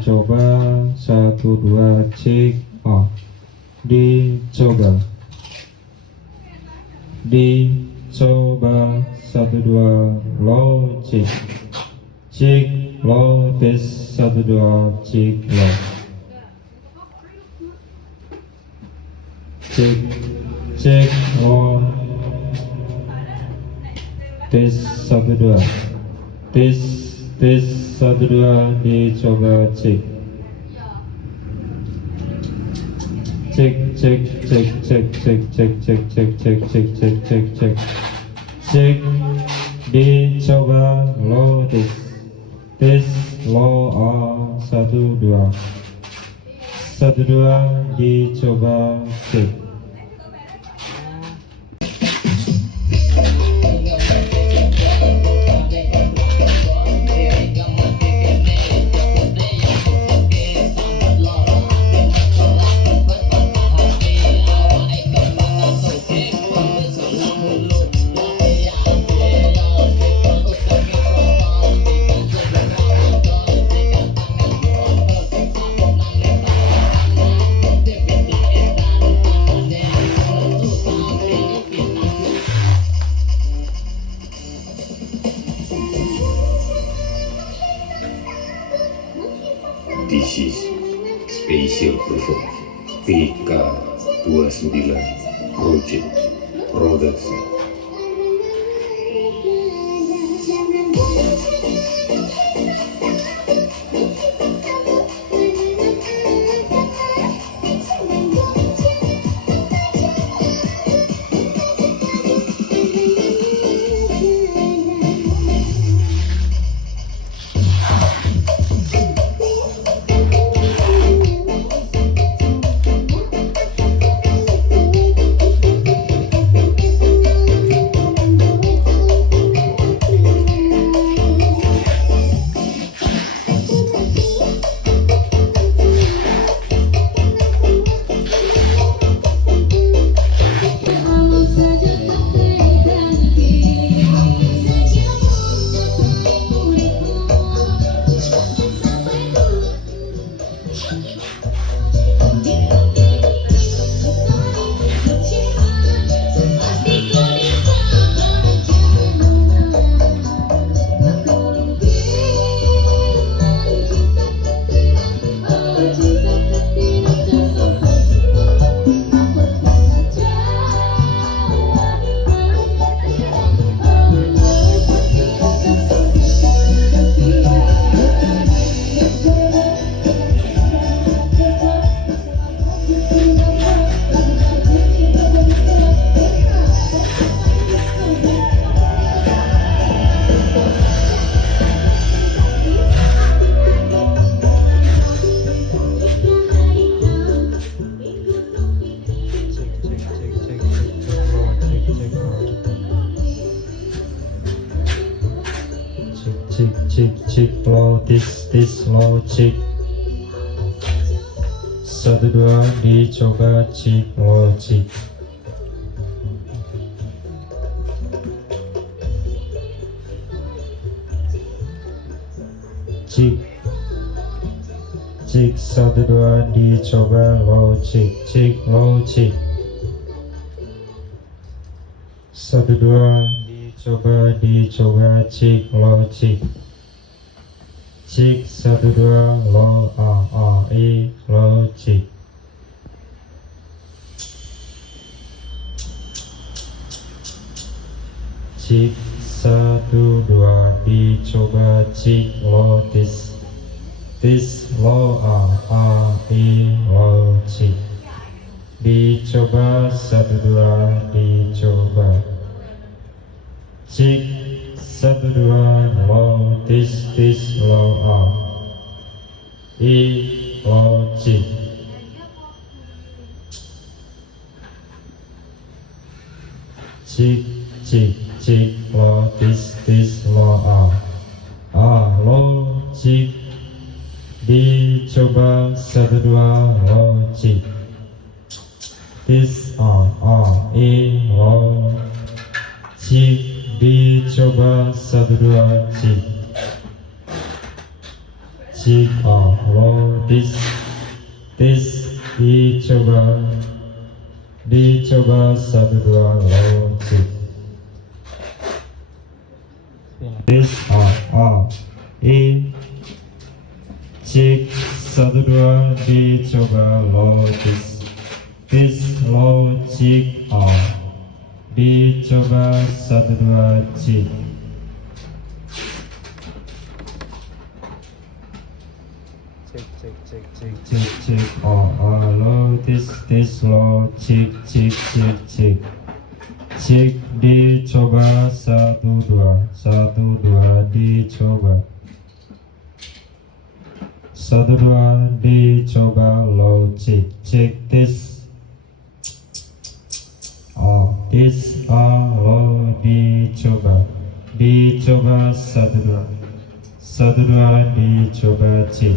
dicoba, 1 2 cek, dicoba, 1 2 low cek low, tes 1 2 cek low, cek low, tes 1 2, tes 1 2, dicoba cek dicoba low, tes low, 1 2 dicoba cek. This is special performance PK29 Project Production. Cek low, tes low, cek 1 2 dicoba cek low, cek cek 1 2 dicoba low, cek low, cek 1 2 dicoba cek low, cek 1 2 low, low, cek cek 1 2 dicoba cek low, tes low, low, cek dicoba 1 2 dicoba cek 1 2 low, tes low, low, cek low, tes low, low, cek dicoba 1 2 low, cek tes low, cek dicoba 1 2 cek cik lo dicoba 1 2 lo cik this cik 1 2 dicoba lo this lo cik dicoba 1 2 cik cik lo this lo cik cik dicoba 1 2 dicoba 1 2 dicoba lo cik this lo dicoba 1 2 dicoba cik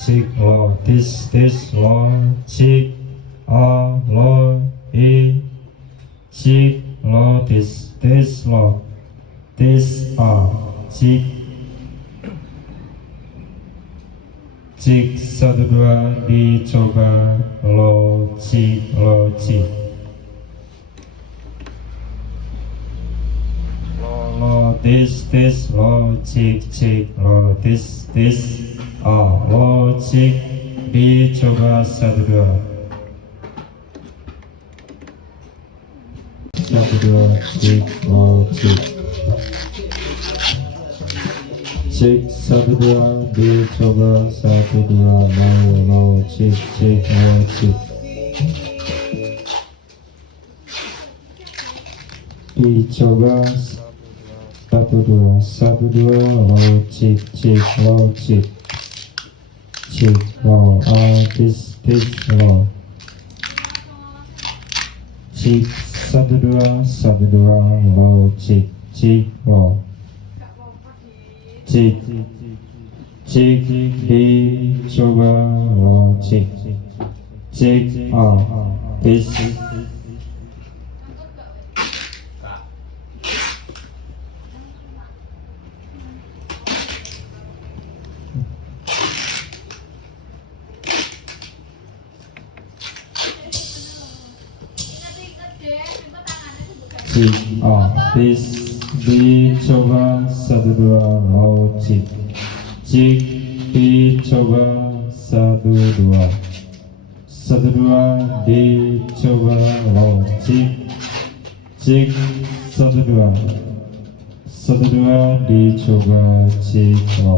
cik lo this lo cik lo cik lo this lo cik 1 2 dicoba lo cik lo this lo cik lo this lo cik dicoba 1 2 cik lo cik 1 2 dicoba 1 2 lo cik lo cik dicoba 1 2 lo cik lo cik lo this lo cik 1 2 lo cik lo cik dicoba lo cik this this dicoba 1 2 lo cik dicoba 1 2 1 2 dicoba lo cik 1 2 dicoba cik lo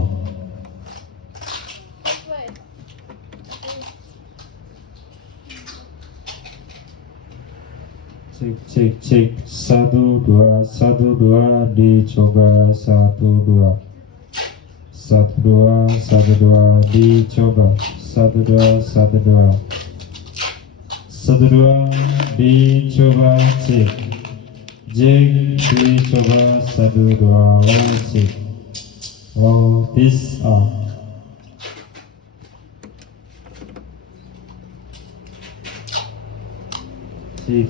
cik 1 2 dicoba 1 2 dicoba 1 2 dicoba cik dicoba 1 2 lo cik lo this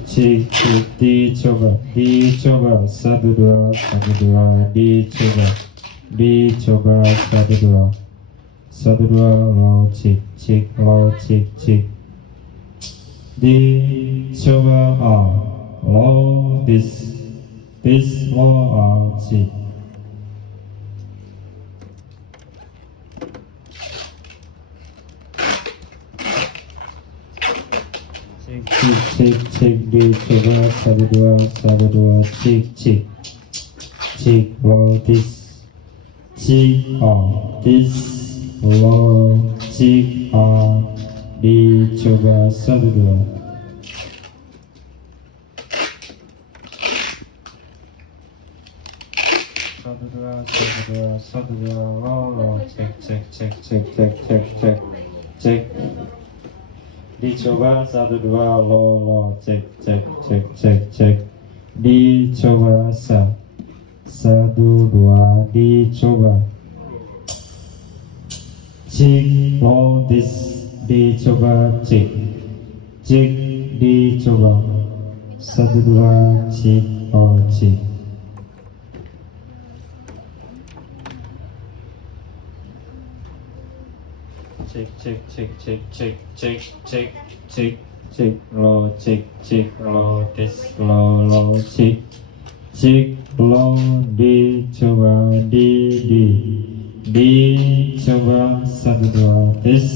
cik dicoba 1 2 dicoba 1 2 lo cik lo cik dicoba lo this lo cik cik dicoba 1 2 cik lo this this lo cik dicoba 1 2 lo cik dicoba 1 2 lo cik dicoba 1 2 dicoba cik lo this dicoba cik dicoba satu dua cik cik. Cek cek cek cek cek cek cek cek cek lo cek cek lo tes lo cek cek lo dicoba dicoba satu dua tes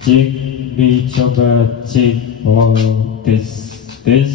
cek dicoba cek lo tes tes